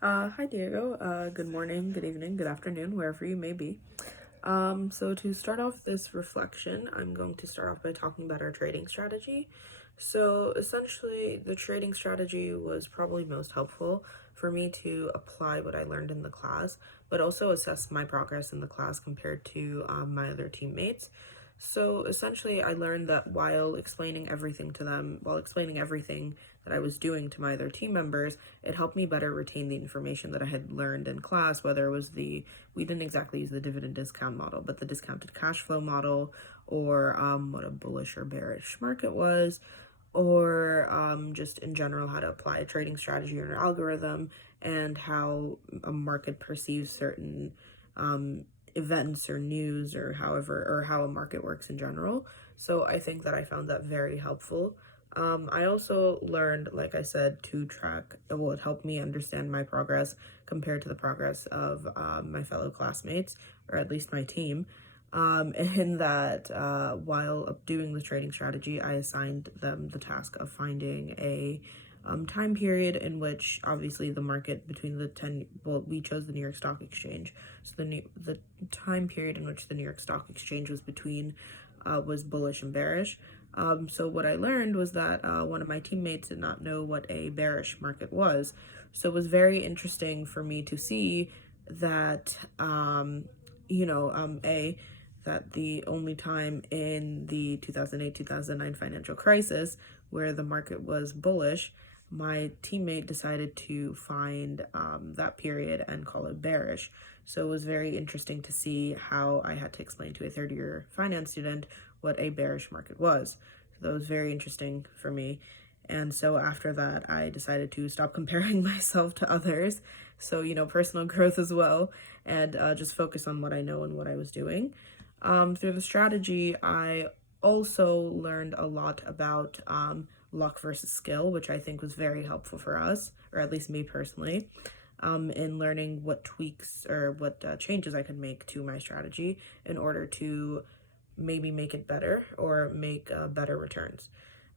Hi Diego. Good morning, good evening, good afternoon, wherever you may be. So to start off this reflection, I'm going to start off by talking about our trading strategy. So essentially, the trading strategy was probably most helpful for me to apply what I learned in the class, but also assess my progress in the class compared to my other teammates. So essentially, I learned that while explaining everything to them, while explaining everything that I was doing to my other team members, it helped me better retain the information that I had learned in class, whether it was we didn't exactly use the dividend discount model, but the discounted cash flow model, or what a bullish or bearish market was, or just in general how to apply a trading strategy or an algorithm, and how a market perceives certain events or news or however, or how a market works in general. So I think that I found that very helpful. I also learned, like I said, to track, well, it helped me understand my progress compared to the progress of my fellow classmates, or at least my team. And that while doing the trading strategy, I assigned them the task of finding a time period in which obviously the market between we chose the New York Stock Exchange. So the time period in which the New York Stock Exchange was between was bullish and bearish. So what I learned was that one of my teammates did not know what a bearish market was. So it was very interesting for me to see that, that the only time in the 2008-2009 financial crisis where the market was bullish, my teammate decided to find that period and call it bearish. So it was very interesting to see how I had to explain to a third-year finance student what a bearish market was. So that was very interesting for me. And so after that, I decided to stop comparing myself to others. So, personal growth as well, and just focus on what I know and what I was doing. Through the strategy, I also learned a lot about luck versus skill, which I think was very helpful for us, or at least me personally, in learning what tweaks or what changes I could make to my strategy in order to maybe make it better or make better returns.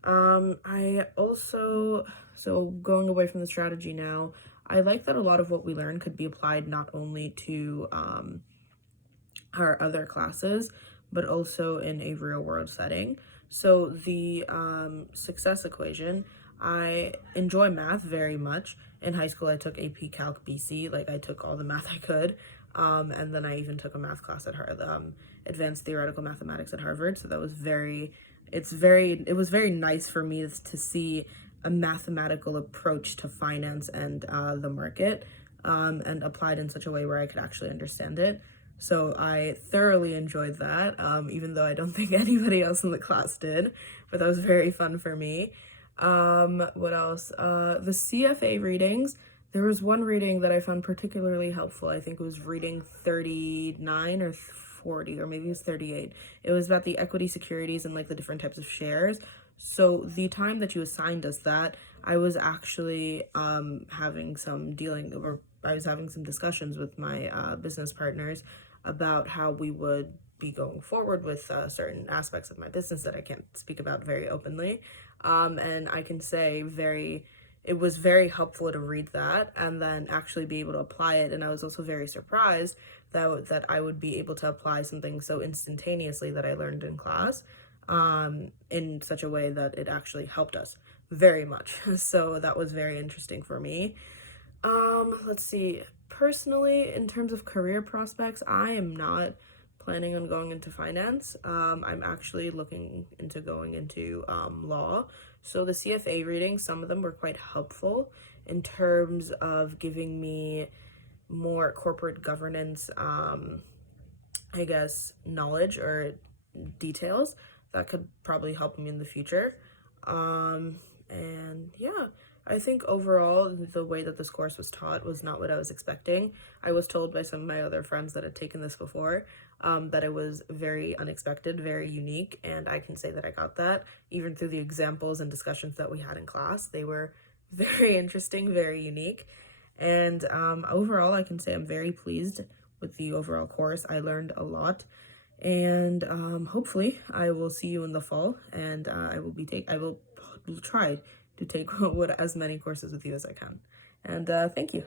I also, so going away from the strategy now, I like that a lot of what we learn could be applied not only to our other classes, but also in a real world setting. So the success equation, I enjoy math very much. In high school, I took AP Calc BC, like I took all the math I could. And then I even took a math class at Harvard, advanced theoretical mathematics at Harvard. So that was it was very nice for me to see a mathematical approach to finance and the market, and applied in such a way where I could actually understand it. So I thoroughly enjoyed that, even though I don't think anybody else in the class did, but that was very fun for me. What else? The CFA readings. There was one reading that I found particularly helpful. I think it was reading 39 or 40, or maybe it was 38. It was about the equity securities and like the different types of shares. So the time that you assigned us that, I was actually having some dealing, or I was having some discussions with my business partners about how we would be going forward with certain aspects of my business that I can't speak about very openly. And I can say it was very helpful to read that and then actually be able to apply it. And I was also very surprised that I would be able to apply something so instantaneously that I learned in class, in such a way that it actually helped us very much. So that was very interesting for me. Let's see. Personally, in terms of career prospects, I am not planning on going into finance. I'm actually looking into going into law. So the CFA readings, some of them were quite helpful in terms of giving me more corporate governance, I guess, knowledge or details that could probably help me in the future. And yeah, I think overall the way that this course was taught was not what I was expecting. I was told by some of my other friends that had taken this before, that it was very unexpected, very unique, and I can say that I got that even through the examples and discussions that we had in class. They were very interesting, very unique, and overall I can say I'm very pleased with the overall course. I learned a lot, and hopefully I will see you in the fall, and I will try to take as many courses with you as I can. And thank you.